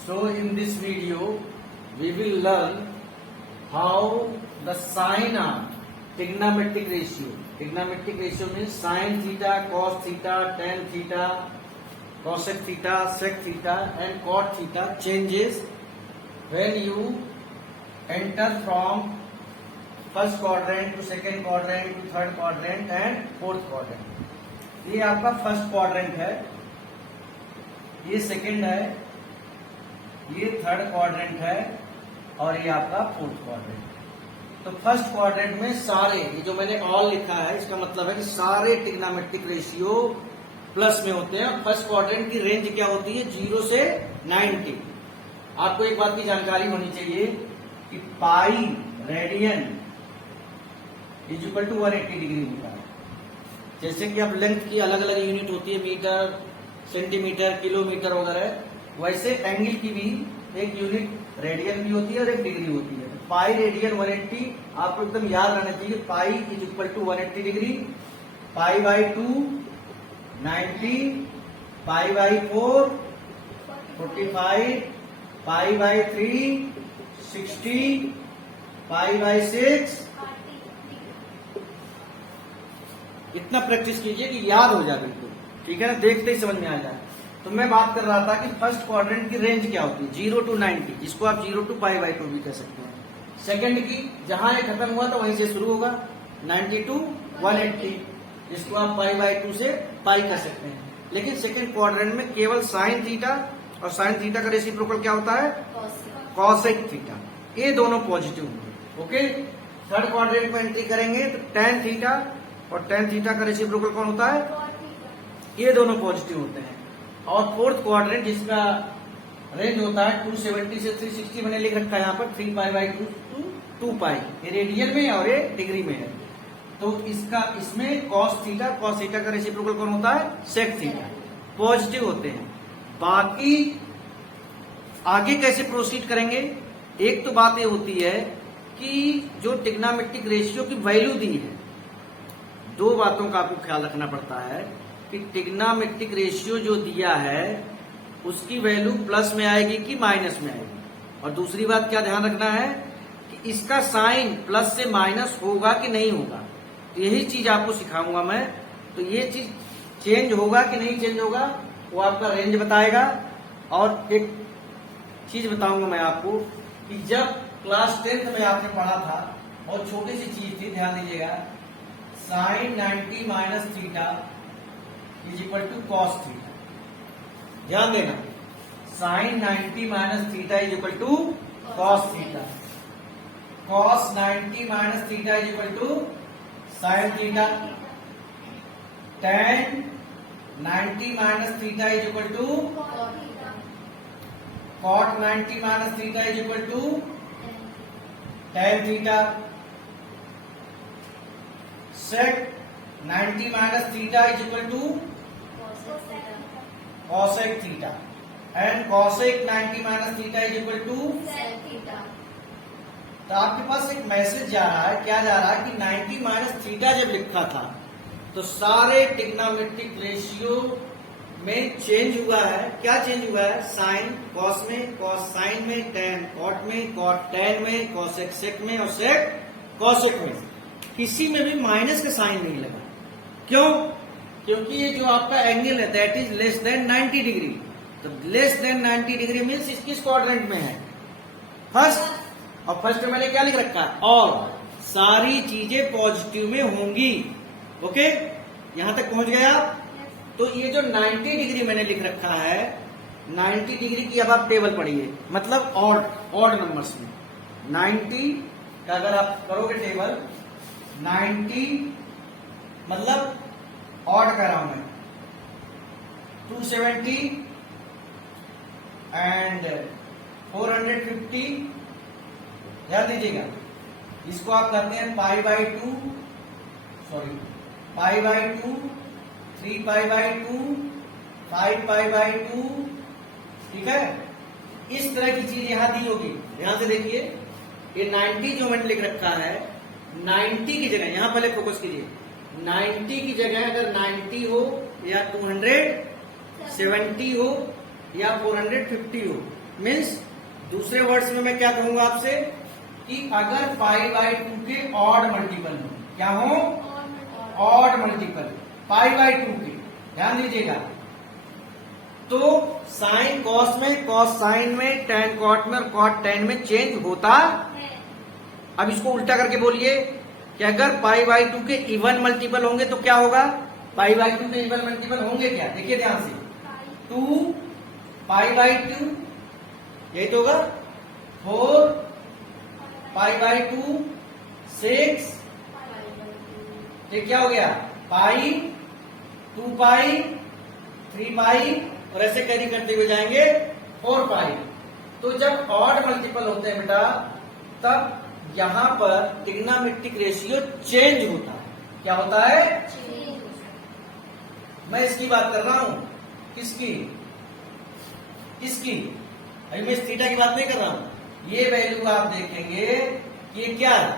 So in this video, we will learn how the sine of trigonometric ratio. Trigonometric ratio means sine theta, cos theta, tan theta, cosec theta, sec theta, and cot theta changes when you enter from first quadrant to second quadrant to third quadrant and fourth quadrant. ये आपका first quadrant है, ये second है, ये third quadrant है और ये आपका फोर्थ क्वाड्रेंट। तो फर्स्ट क्वाड्रेंट में सारे, ये जो मैंने ऑल लिखा है इसका मतलब है कि सारे ट्रिग्नोमेट्रिक रेशियो प्लस में होते हैं। फर्स्ट क्वाड्रेंट की रेंज क्या होती है? 0 से 90। आपको एक बात की जानकारी होनी चाहिए कि pi radian is equal to 180 degree होता है। जैसे कि अब लेंथ की अलग अलग यूनिट होती है, मीटर, सेंटीमीटर, किलोमीटर वगैरह, वैसे एंगल की भी एक यूनिट रेडियन भी होती है और एक डिग्री होती है। पाई रेडियन 180 आपको एकदम याद रहना चाहिए। Pi is equal to 180 degree, pi by 2 90, pi by 4 45, pi by 3 60, pi by 6। इतना प्रैक्टिस कीजिए कि याद हो जाए बिल्कुल, ठीक है ना, देखते ही समझ में आ जाए। तो मैं बात कर रहा था कि फर्स्ट क्वाड्रेंट की रेंज क्या होती है? 0 to 90, जिसको आप 0 to पाई बाई 2 भी कह सकते हैं। सेकंड की जहां ये खत्म हुआ था वहीं से शुरू होगा, 90 to 180, जिसको आप पाई बाई 2 से पाई कर सकते हैं। लेकिन सेकंड क्वाड्रेंट में केवल साइन थीटा और साइन थीटा का रेसिप्रोकल क्या होता है? Cosec theta. ये दोनों पॉजिटिव होंगे। ओके, थर्ड क्वाड्रेंट में एंट्री करेंगे तो टैन थीटा और टैन थीटा का रेसिप्रोकल कौन होता है? ये दोनों पॉजिटिव होते हैं। और फोर्थ क्वाड्रेंट जिसका रेंज होता है 270 से 360, मैंने लिख रखा है यहाँ पर 3 पाई बाई 2 to 2 पाई। ये रेडियन में और ये डिग्री में है। तो इसमें कॉस थीटा का रेसिप्रोकल कौन होता है? Sec theta. पॉजिटिव होते हैं। बाकी आगे कैसे प्रोसीड करेंगे? एक तो बात ये होती है कि जो ट्रिग्नोमेट्रिक रेशियो की वैल्यू दी है, दो बातों का आपको ख्याल रखना पड़ता है कि ट्रिग्नोमेट्रिक रेशियो जो दिया है उसकी वैल्यू प्लस में आएगी कि माइनस में आएगी। और दूसरी बात क्या ध्यान रखना है कि इसका साइन प्लस से माइनस होगा कि नहीं होगा। तो यही चीज आपको सिखाऊंगा मैं। तो ये चीज चेंज होगा कि नहीं चेंज होगा वो आपका रेंज बताएगा। और एक चीज बताऊंगा मैं आपको कि जब क्लास 10th में आपने पढ़ा था, और छोटी सी चीज थी, ध्यान दीजिएगा, sine 90 minus theta is equal to cos theta. ध्यान देना, sine 90 minus theta is equal to cos theta, cos 90 minus theta is equal to sine theta, tan 90 minus theta is equal to cot 90 minus theta is equal to tan theta, sec 90 minus theta is equal to cosec theta, and cosec 90 minus theta is equal to sec theta. तो आपके पास एक message जा रहा है, क्या जा रहा है कि 90 माइनस थीटा जब लिखा था तो सारे ट्रिग्नोमेट्रिक रेशियो में चेंज हुआ है। क्या चेंज हुआ है? साइन कॉस में, कॉस साइन में, टैन कॉट में, कॉट टैन में, कॉसेक सेक में और सेक कॉसेक में। किसी में भी माइनस का साइन नहीं लगा। क्यों? क्योंकि ये जो आपका एंगल है that is less than 90 degree. तो लेस देन 90 डिग्री मीन्स किस क्वाड्रेंट में है? फर्स्ट। और फर्स्ट में मैंने क्या लिख रखा है? ऑल। सारी चीजें पॉजिटिव में होंगी। ओके, यहां तक पहुंच गया? तो ये जो 90 डिग्री मैंने लिख रखा है, 90 डिग्री की अब आप टेबल पढ़िए, मतलब ऑड नंबर्स में 90 का अगर आप करोगे टेबल, 90 मतलब ऑड कर रहा हूं मैं, 270 एंड 450। ध्यान दीजिएगा, इसको आप करते हैं पाई by 2, sorry pi by 2, 3 pi by 2, 5 pi by 2, ठीक है। इस तरह की चीज यहां दी होगी। ध्यान से देखिए, ये 90 जो मैंने लिख रखा है, 90 की जगह, यहां पहले फोकस कीजिए, 90 की जगह अगर 90 हो या 270 हो या 450 हो, मीन्स दूसरे वर्ड्स में मैं क्या कहूंगा आपसे कि अगर पाई बाई 2 के ऑड मल्टीपल हो, क्या हो? ऑड मल्टीपल पाई बाई 2 के, ध्यान दीजिएगा। तो साइन कॉस में, कॉस साइन में, टेन कॉट में और कॉट टेन में चेंज होता है। अब इसको उल्टा करके बोलिए कि अगर पाई बाई 2 के इवन मल्टीपल होंगे तो क्या होगा? पाई बाई 2 के इवन मल्टीपल होंगे क्या? देखिए ध्यान से, 2 पाई बाई 2, यही तो होगा। 4 पाई बाई 2, 6, ये क्या हो गया? पाई, 2 पाई, 3 पाई, और ऐसे कैरी करते हुए जाएंगे 4 पाई। तो जब ऑड मल्टीपल होते हैं बेटा, तब यहां पर ट्रिग्नोमेट्रिक रेशियो चेंज होता है। क्या होता है? मैं इसकी बात कर रहा हूं। किसकी? इसकी। अभी मैं इस थीटा की बात नहीं कर रहा हूं। ये वैल्यू आप देखेंगे कि ये क्या है?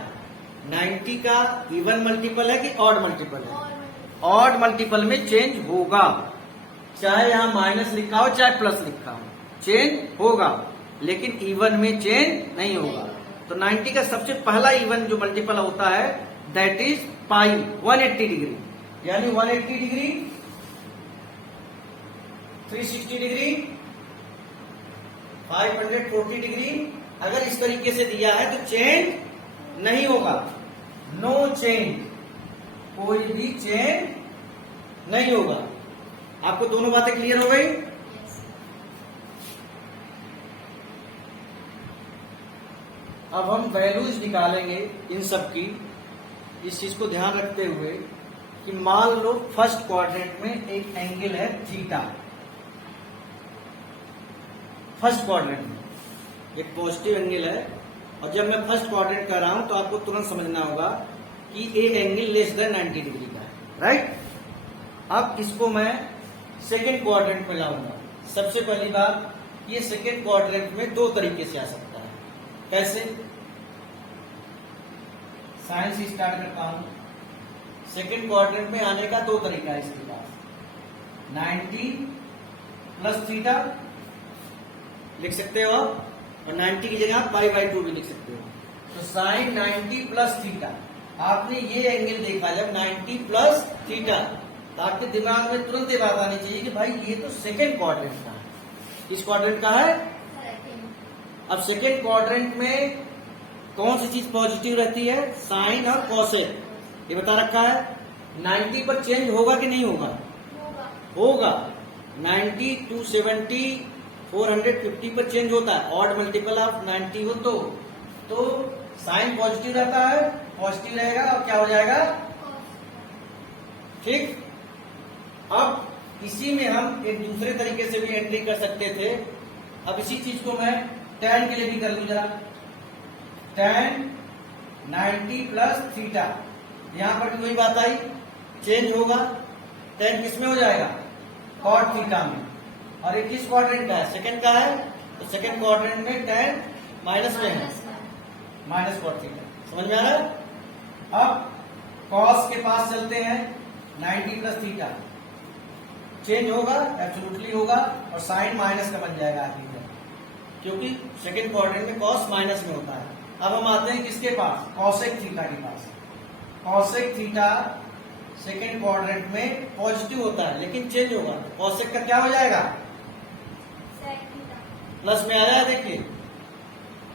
90 का इवन मल्टीपल है कि ऑड मल्टीपल है? ऑड मल्टीपल में चेंज होगा, चाहे यहां माइनस लिखा हो चाहे प्लस लिखा हो, चेंज होगा, लेकिन इवन में चेंज नहीं होगा। तो 90 का सबसे पहला इवन जो मल्टीपल होता है दैट इज पाई 180 डिग्री, यानी 180 डिग्री, 360 डिग्री, 540 डिग्री। अगर इस तरीके से दिया है तो चेंज नहीं होगा, नो चेंज, कोई भी चेंज नहीं होगा। आपको दोनों बातें क्लियर हो गई? अब हम वैल्यूज निकालेंगे इन सब की, इस चीज को ध्यान रखते हुए कि मान लो फर्स्ट क्वाड्रेंट में एक एंगल है थीटा, फर्स्ट क्वाड्रेंट में एक पॉजिटिव एंगल है, और जब मैं फर्स्ट क्वाड्रेंट कर रहा हूं तो आपको तुरंत समझना होगा कि ये एंगल लेस देन 90 डिग्री का है, राइट? अब इसको मैं सेकेंड क्वाड्रेंट में लाऊंगा। सबसे पहली बात, ये सेकेंड क्वाड्रेंट में दो तरीके से आ सकता है। कैसे? साइन से स्टार्ट करता हूं। सेकेंड क्वाड्रेंट में आने का दो तरीका है इसके पास। 90 प्लस थीटा लिख सकते हो आप, और 90 की जगह आप पाई बाई 2 भी लिख सकते हो। तो साइन 90 प्लस थीटा, आपने ये एंगल देखा जब 90 प्लस थीटा, तो आपके दिमाग में तुरंत ये बात आनी चाहिए कि भाई ये तो सेकेंड क्वाड्रेंट का है। किस क्वाड्रेंट का है? अब सेकेंड क्वाड्रेंट में कौन सी चीज पॉजिटिव रहती है? साइन और कॉसेक, ये बता रखा है। 90 पर चेंज होगा कि नहीं होगा? होगा। 90, 270, 450 पर चेंज होता है। ऑड मल्टीपल ऑफ 90 हो तो साइन पॉजिटिव रहता है, पॉजिटिव रहेगा और क्या हो जाएगा? ठीक। अब इसी में हम एक दूसरे तरीके से भी एंट्री कर सकते थे। अब इसी चीज को मैं tan के लिए भी कर लूं जरा। tan 90 प्लस थीटा, यहां पर भी वही बात आई, चेंज होगा। tan किस में हो जाएगा? cot थीटा में। और ये किस क्वाड्रेंट का है? सेकंड का है, तो सेकंड क्वाड्रेंट में tan माइनस में है, माइनस cot थीटा। समझ में आ रहा है? अब cos के पास चलते हैं। 90 प्लस थीटा चेंज होगा, एब्सोल्युटली होगा, और साइन माइनस का बन जाएगा आखिर में, क्योंकि सेकेंड क्वाड्रेंट में कॉस माइनस में होता है। अब हम आते हैं किसके पास? कॉसेक थीटा के पास। कॉसेक थीटा सेकेंड क्वाड्रेंट में पॉजिटिव होता है लेकिन चेंज होगा। कॉसेक का क्या हो जाएगा? प्लस में आ रहा है। देखिए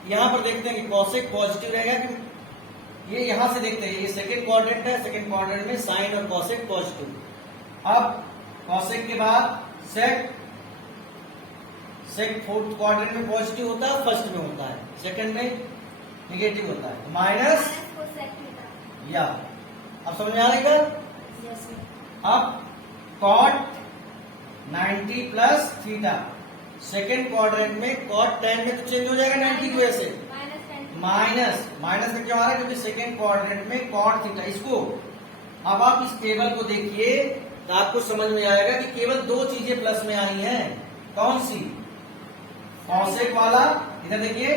यहां पर देखते हैं कि कॉसेक पॉजिटिव रहेगा कि ये यहां से देखते हैं, ये सेकेंड क्वाड्रेंट है, सेकेंड क्वाड्रेंट में साइन और कॉसेक पॉजिटिव। अब कॉसेक के बाद सेक, सेक फोर्थ क्वाड्रेंट में पॉजिटिव होता है, फर्स्ट में होता है, सेकंड में नेगेटिव होता है, माइनस या। अब समझ में आ रहा है? अब cot 90 plus theta, second quadrant में कॉट 10 में तो चेंज हो जाएगा 90 की वजह से, माइनस, माइनस में क्यों आ रहा है? क्योंकि सेकेंड क्वाड्रेंट में कॉट थीटा। इसको अब आप इस टेबल को देखिए तो आपको समझ में आएगा कि केवल दो चीजें प्लस में आई हैं। कौन सी? कॉसेक वाला, इधर देखिए,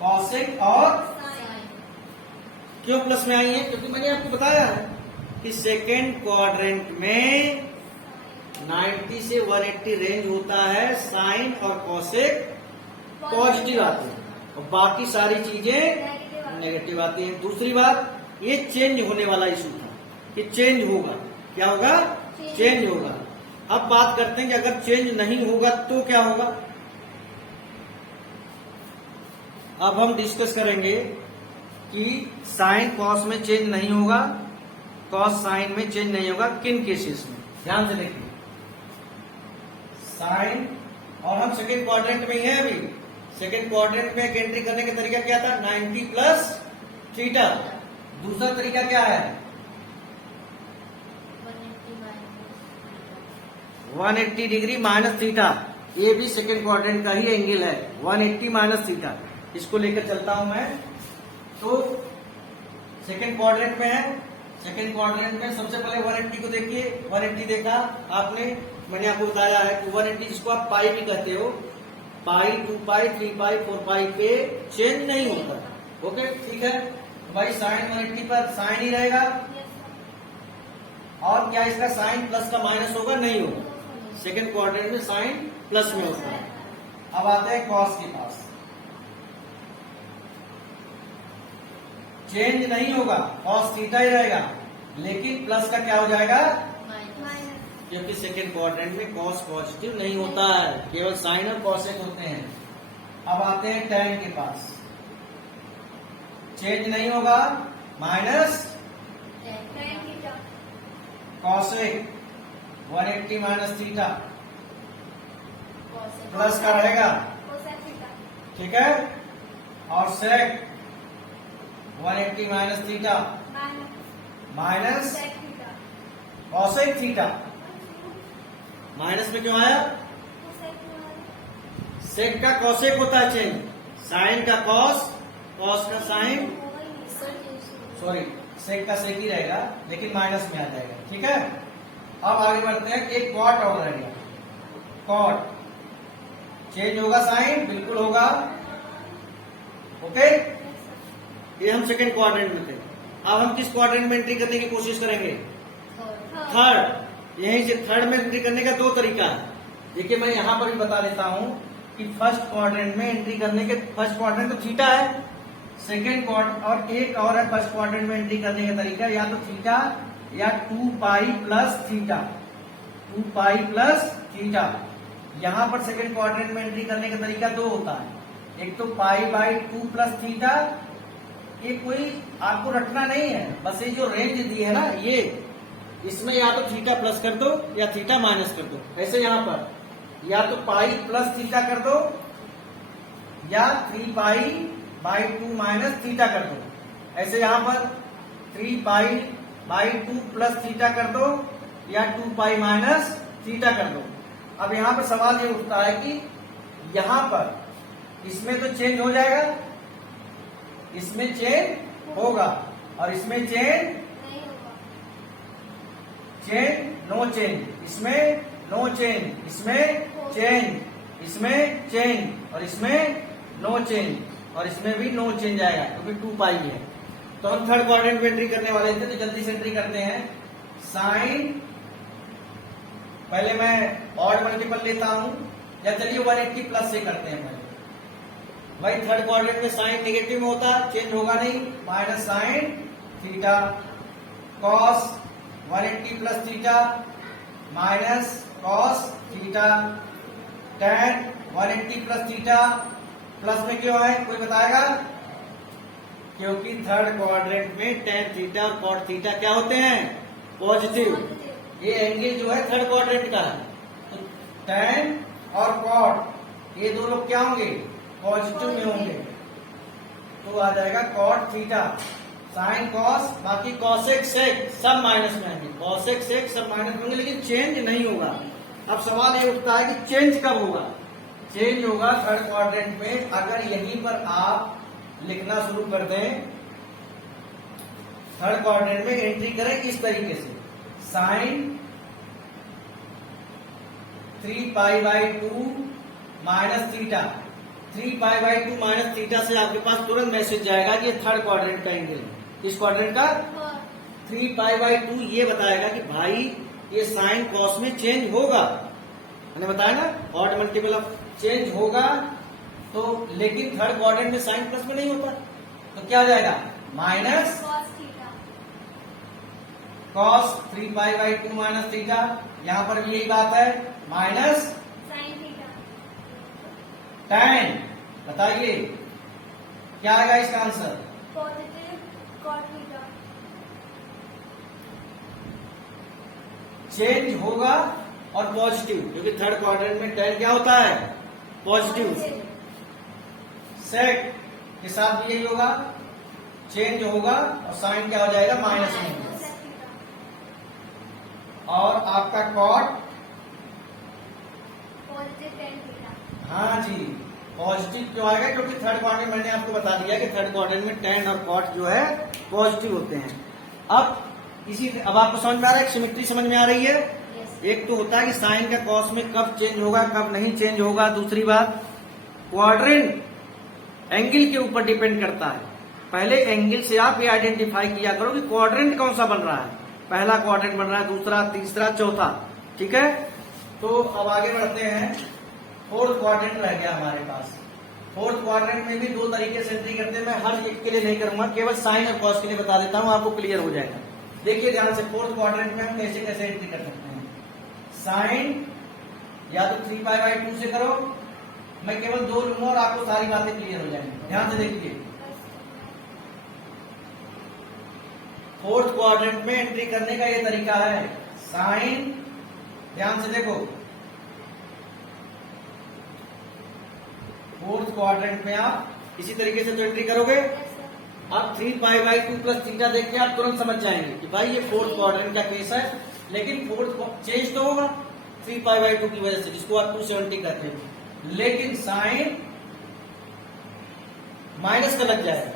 कॉसेक और क्यों प्लस में आई है? क्योंकि मैंने आपको बताया है कि सेकेंड क्वाड्रेंट में 90 से 180 रेंज होता है साइन और कॉसेक पॉजिटिव आती है और बाकी सारी चीजें नेगेटिव आती है। दूसरी बात, ये चेंज होने वाला इशू था कि चेंज होगा, क्या होगा, चेंज होगा। अब बात करते हैं कि अगर चेंज नहीं होगा तो क्या होगा। अब हम डिस्कस करेंगे कि साइन कॉस में चेंज नहीं होगा, कॉस साइन में चेंज नहीं होगा, किन केसेस में। ध्यान से देखिए, साइन, और हम सेकेंड क्वाड्रेंट में ही है अभी। सेकेंड क्वाड्रेंट में एंट्री करने का तरीका क्या था, 90 प्लस थीटा। दूसरा तरीका क्या है, 180 डिग्री माइनस थीटा। ये भी सेकेंड क्वाड्रेंट का ही एंगल है, 180 माइनस थीटा। इसको लेकर चलता हूं मैं। तो सेकेंड क्वाड्रेंट में है, सेकेंड क्वाड्रेंट में सबसे पहले 180 को देखिए। 180 देखा आपने, मैंने आपको बताया है कि 180 जिसको आप पाई भी कहते हो, पाई, 2 पाई, 3 पाई, 4 पाई पे चेंज नहीं होता। ओके, ठीक है भाई। साइन 180 पर साइन ही रहेगा, और क्या इसका साइन प्लस का माइनस होगा, नहीं होगा। सेकेंड क्वाड्रेंट में साइन प्लस में होता है। अब आते हैं कॉस के पास, चेंज नहीं होगा, कॉस थीटा ही रहेगा, लेकिन प्लस का क्या हो जाएगा, क्योंकि सेकेंड क्वाड्रेंट में कॉस पॉजिटिव नहीं होता है, केवल साइन और कॉसेक होते हैं। अब आते हैं टैन के पास, चेंज नहीं होगा, minus cosec 180 minus theta, plus का रहेगा, ठीक है। और सेक 180 minus theta minus cosec theta. Minus में क्यों आया, सेक का कॉसेक होता है चेंज, साइन का कॉस, कॉस का साइन, सॉरी सेक का सेक ही रहेगा, लेकिन माइनस में आ जाएगा, ठीक है। अब आगे बढ़ते हैं, एक कॉट और रहेगा, कॉट चेंज होगा, साइन बिल्कुल होगा। ओके, ये हम सेकेंड क्वाड्रेंट में थे। अब हम किस क्वाड्रेंट में एंट्री करने की कोशिश करेंगे, थर्ड। यहीं से थर्ड में एंट्री करने का दो तरीका है। देखिए मैं यहां पर भी बता देता हूं कि फर्स्ट क्वाड्रेंट में एंट्री करने के, फर्स्ट क्वाड्रेंट तो थीटा है, सेकेंड क्वाड्रेंट और एक और है फर्स्ट क्वाड्रेंट में एंट्री करने का तरीका, या तो थीटा या 2 pi plus theta, 2 pi plus theta. यहां पर सेकेंड क्वाड्रेंट में एंट्री करने का तरीका दो होता है, एक तो पाई बाई 2 प्लस थीटा। ये कोई आपको रखना नहीं है, बस ये जो रेंज दी है ना, ये इसमें या तो थीटा प्लस कर दो या थीटा माइनस कर दो। ऐसे यहां पर या तो पाई प्लस थीटा कर दो या 3 पाई बाई 2 माइनस थीटा कर दो। ऐसे यहां पर 3 पाई बाई 2 प्लस थीटा कर दो या 2 पाई माइनस थीटा कर दो। अब यहां पर सवाल ये उठता है कि यहां पर इसमें तो चेंज हो जाएगा, इसमें चेंज होगा, और इसमें चेंज नो चेंज, इसमें नो चेंज, इसमें चेंज, इसमें चेंज, और इसमें नो चेंज, और इसमें भी नो चेंज आएगा क्योंकि 2 पाई है। तो हम थर्ड क्वाड्रेंट में एंट्री करने वाले थे, तो जल्दी से एंट्री करते हैं। साइन, पहले मैं ऑड मल्टीपल लेता हूं, या चलिए 180 प्लस से करते हैं पहले। भाई थर्ड क्वाड्रेंट में साइन नेगेटिव में होता, चेंज होगा नहीं, minus sine theta, cos 180 plus theta minus cos theta, tan 180 plus theta, plus में क्यों आए कोई बताएगा, क्योंकि थर्ड क्वाड्रेंट में टैन थीटा और कॉट थीटा क्या होते हैं, पॉजिटिव। ये एंगल जो है थर्ड क्वाड्रेंट का है, तो टैन और कॉट ये दो लोग क्या होंगे, पॉजिटिव में होंगे, तो आ जाएगा कॉट थीटा। साइन कॉस, बाकी कॉसेक सेक सब माइनस में आएंगे, कॉसेक सेक सब माइनस में होंगे, लेकिन चेंज नहीं होगा। अब सवाल ये उठता है कि चेंज कब होगा। चेंज होगा थर्ड क्वाड्रेंट में अगर यहीं पर आप लिखना शुरू कर दें, थर्ड क्वाड्रेंट में एंट्री करें इस तरीके से, sine 3 pi by 2 minus theta. 3 pi by 2 minus theta से आपके पास तुरंत मैसेज जाएगा कि ये थर्ड क्वाड्रेंट का एंगल है। इस क्वाड्रेंट का 3 पाई बाई 2 ये बताएगा कि भाई ये साइन कॉस में चेंज होगा, मैंने बताया ना, ऑड मल्टीपल ऑफ चेंज होगा। तो लेकिन थर्ड क्वाड्रेंट में साइन प्लस में नहीं होता, तो क्या आ जाएगा माइनस कॉस 3π/2 माइनस थीटा। यहां पर भी यही बात है, माइनस tan। बताइए क्या आएगा इसका आंसर? चेंज होगा और पॉजिटिव, क्योंकि थर्ड क्वाड्रेंट में tan क्या होता है? पॉजिटिव। सेक के साथ भी यही होगा, चेंज होगा और साइन क्या हो जाएगा? माइनस में। और आपका कॉट, हाँ जी, पॉजिटिव क्यों आएगा? क्योंकि थर्ड क्वाड्रेंट मैंने आपको बता दिया कि थर्ड क्वाड्रेंट में tan और कॉट जो है पॉजिटिव होते हैं। अब आपको समझ में आ रहा है, सिमेट्री समझ में आ रही है। एक तो होता है कि साइन का कॉस में कब चेंज होगा, कब नहीं चेंज होगा। दूसरी बात, क्वाड्रेंट एंगल के ऊपर डिपेंड करता है। पहले एंगल से आप ये आइडेंटिफाई किया करो कि क्वाड्रेंट कौन सा बन रहा है। पहला क्वाड्रेंट बन रहा है, दूसरा, तीसरा, चौथा, ठीक है। तो अब आगे बढ़ते हैं। फोर्थ क्वाड्रेंट रह गया हमारे पास। फोर्थ क्वाड्रेंट में भी दो तरीके से एंट्री करते हैं। मैं हर एक के लिए नहीं करूंगा, केवल साइन और कॉस के लिए बता देता हूं, आपको क्लियर हो जाएगा। देखिए ध्यान से, फोर्थ क्वाड्रेंट में हम कैसे कैसे एंट्री कर सकते हैं। साइन या तो 3π/2 से करो, मैं केवल 2 लूंगा और आपको सारी बातें क्लियर हो जाएंगी। ध्यान से देखिए, फोर्थ क्वाड्रेंट में एंट्री करने का ये तरीका है, साइन, ध्यान से देखो, फोर्थ क्वाड्रेंट में आप इसी तरीके से तो एंट्री करोगे। अब 3π/2 प्लस थीटा देख के आप तुरंत समझ जाएंगे कि भाई ये फोर्थ क्वाड्रेंट का केस है। लेकिन फोर्थ चेंज तो होगा 3π/2 की वजह से, जिसको आप 270 कहते हैं। लेकिन साइन माइनस का लग जाएगा,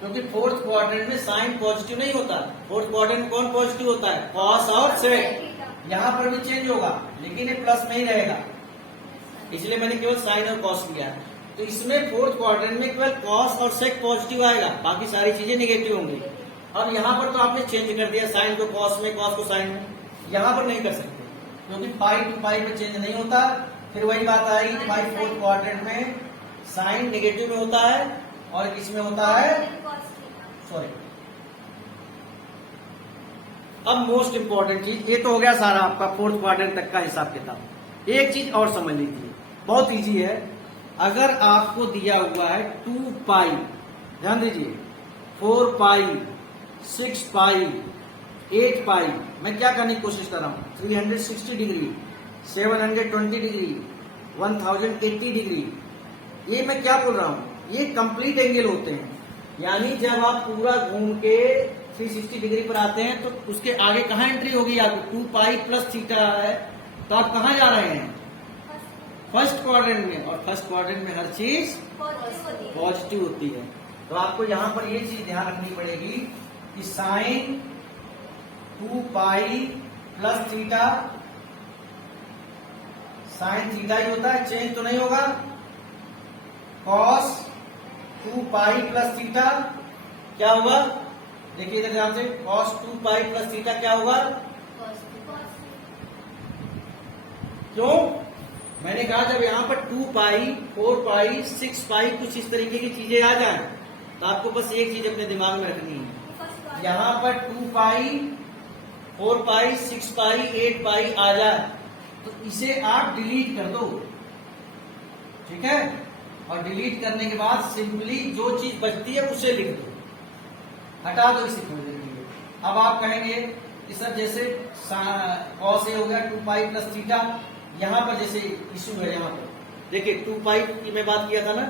क्योंकि फोर्थ क्वाड्रेंट में साइन पॉजिटिव नहीं होता। फोर्थ क्वाड्रेंट में कौन पॉजिटिव होता है? कॉस और सेक। यहां पर भी चेंज होगा, लेकिन ये प्लस में ही रहेगा, इसलिए मैंने केवल साइन और कॉस लिया। तो इसमें फोर्थ क्वाड्रेंट में केवल कॉस और सेक पॉजिटिव आएगा, बाकी सारी चीजें नेगेटिव होंगी। अब यहाँ पर तो आपने चेंज कर दिया, साइन को कॉस में, कॉस को साइन में। यहाँ पर नहीं कर सकते, क्योंकि पाई टू पाई में चेंज नहीं होता। फिर वही बात आएगी कि भाई फोर्थ क्वाड्रेंट में साइन नेगेटिव में होता है और किसमें होता है? सॉरी, अब मोस्ट इंपॉर्टेंट चीज, ये तो हो गया सारा आपका फोर्थ क्वाड्रेंट तक का हिसाब किताब। एक चीज और समझ लीजिए, बहुत इजी है। अगर आपको दिया हुआ है 2π, ध्यान दीजिए, 4π, 6π, 8π, मैं क्या करने की कोशिश कर रहा हूं? 360 डिग्री, 720 डिग्री, 1080 डिग्री। ये मैं क्या बोल रहा हूं? ये कंप्लीट एंगल होते हैं। यानी जब आप पूरा घूम के 360 डिग्री पर आते हैं तो उसके आगे कहाँ एंट्री होगी आपको? 2π प्लस थीटा है, तो आप कहाँ जा रहे हैं? फर्स्ट क्वाड्रेंट में। और फर्स्ट क्वाड्रेंट में हर चीज पॉजिटिव होती है। तो आपको यहाँ पर ये चीज ध्यान रखनी पड़ेगी कि sine 2π plus theta, sine theta ही होता है, चेंज तो नहीं होगा। कॉस 2π प्लस थीटा क्या होगा? देखिए इधर ध्यान से, कॉस 2π प्लस थीटा क्या होगा? क्यों? मैंने कहा जब यहाँ पर 2π, 4π, 6π कुछ इस तरीके की चीजें आ जाए तो आपको बस एक चीज अपने दिमाग में रखनी है। यहाँ पर 2π, 4π, 6π, 8π आ जाए तो इसे आप डिलीट कर दो, ठीक है। और डिलीट करने के बाद सिंपली जो चीज बचती है उसे लिख दो, हटा दो इसे थोड़ी देर के लिए। अब आप कहेंगे कि सर जैसे कॉस ए हो गया 2π प्लस थीटा, यहाँ पर जैसे इशू है, यहाँ पर देखिए 2π की मैं बात किया था ना।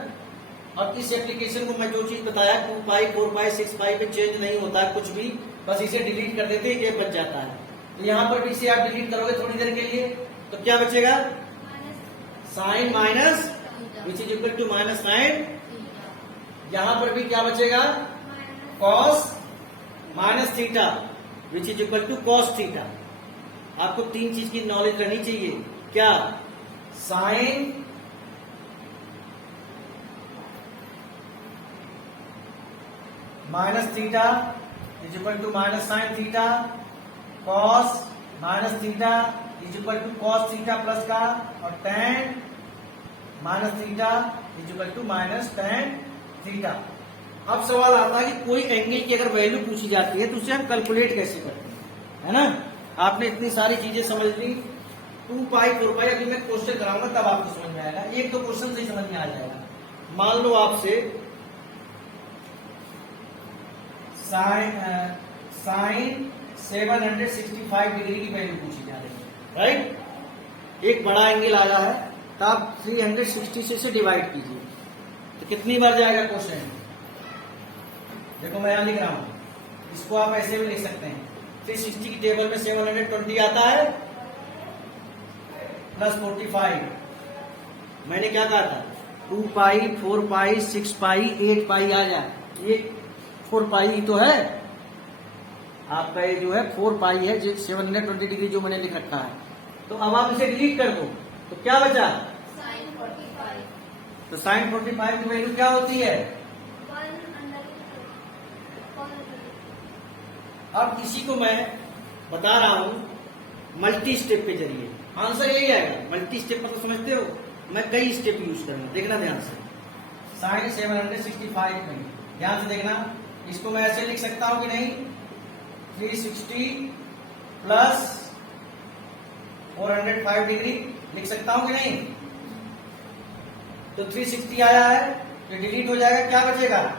अब इस एप्लीकेशन को मैं जो चीज बताया 2π, 4π, 6π पे चेंज नहीं होता है कुछ भी, बस इसे डिलीट कर देते हैं, ये बच जाता है। तो यहाँ पर भी इसे आप डिलीट करोगे थोड़ी देर के लिए तो क्या बचेगा? Sine minus which is equal to minus sine. यहाँ पर भी क्या बचेगा? Cos minus theta which is equal to cos theta. आपको तीन चीज की नॉलेज रहनी चाहिए। क्या? Sine minus theta is equal to minus sine theta, cos minus theta is equal to cos theta plus का, और tan minus theta equal to minus tan theta. अब सवाल आता है कि कोई एंगल की अगर वैल्यू पूछी जाती है तो उसे हम कैलकुलेट कैसे करते हैं, है ना। आपने इतनी सारी चीजें समझ ली, 2 पाई 4 पाई, अभी मैं क्वेश्चन कराऊंगा तब आपको समझ में आएगा, एक तो क्वेश्चन से ही समझ में आ जाएगा। मान लो आपसे साइन 765 डिग्री की वैल्यू पूछी जा रही है, राइट। एक बड़ा एंगल आया है तो आप 360 से डिवाइड कीजिए तो कितनी बार जाएगा क्वेश्चन। देखो मैं यहां लिख रहा हूं, इसको आप ऐसे भी लिख सकते हैं, 360 की टेबल में 720 आता है प्लस 45। मैंने क्या कहा था, 2 पाई 4 पाई 6 पाई 8 पाई आ जाए, ये 4 पाई तो है आपका, ये जो है 4 पाई है, 720 डिग्री जो मैंने लिख रखा है। तो अब आप इसे डिलीट कर दो तो क्या बचा, साइन 45। तो साइन 45 की वैल्यू क्या होती है। अब इसी को मैं बता रहा हूं मल्टी स्टेप के जरिए, आंसर यही आएगा। मल्टी स्टेप मतलब समझते हो, मैं कई स्टेप यूज करूंगा, देखना ध्यान से। साइन 765 में ध्यान से देखना, इसको मैं ऐसे लिख सकता हूं कि नहीं, 360 प्लस 405 डिग्री लिख सकता हूं कि नहीं। तो 360 आया है तो डिलीट हो जाएगा, क्या बचेगा,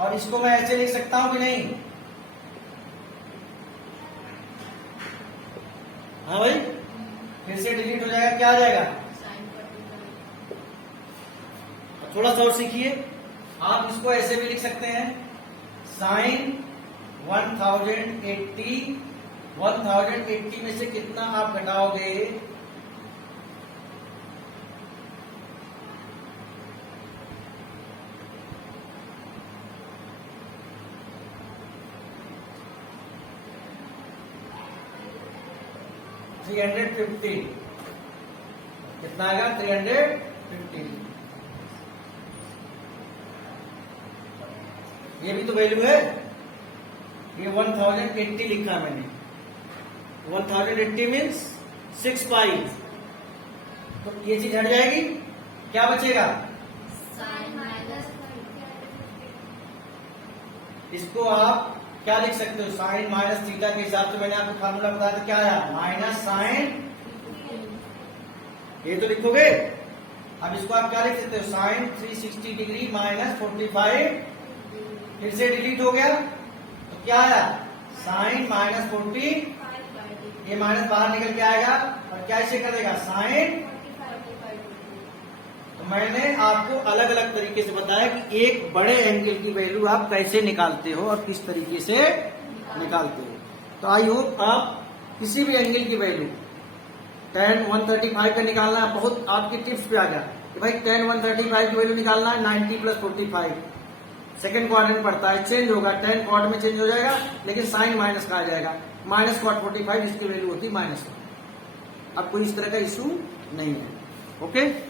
और इसको मैं ऐसे लिख सकता हूं कि नहीं। हाँ भाई, फिर से डिलीट हो जाएगा, क्या आ जाएगा, थोड़ा सा और सीखिए। आप इसको ऐसे भी लिख सकते हैं, साइन 1080 में से कितना आप घटाओगे, $350 कितना आएगा, 350। ये भी तो वैल्यू है, ये 1080 लिखा मैंने, 1080 मीन्स 6 पाई, तो ये चीज हट जाएगी, क्या बचेगा, साइन माइनस। इसको आप क्या लिख सकते हो, साइन माइनस थीटा के हिसाब से मैंने आपको फार्मूला बताया था, क्या आया, माइनस साइन, ये तो लिखोगे। अब इसको आप क्या लिख सकते हो, साइन 360 डिग्री माइनस 45, फिर से डिलीट हो गया तो क्या आया, साइन माइनस 40, ये माइनस बाहर निकल के आएगा और क्या इसे कर देगा, साइन। तो मैंने आपको अलग अलग तरीके से बताया कि एक बड़े एंगल की वैल्यू आप कैसे निकालते हो और किस तरीके से निकालते हो। तो आई होप आप किसी भी एंगल की वैल्यू 10 135 का निकालना है, बहुत आपकी टिप्स पे आ गया कि भाई 10 135 की वैल्यू निकालना है, 90 प्लस 45 सेकंड क्वाड्रेंट पड़ता है, चेंज होगा, 10 क्वाड में चेंज हो जाएगा, लेकिन साइन माइनस का आ जाएगा, माइनस क्वाड 45 इसकी वैल्यू होती है -1। अब कोई इस तरह का इशू नहीं है, ओके।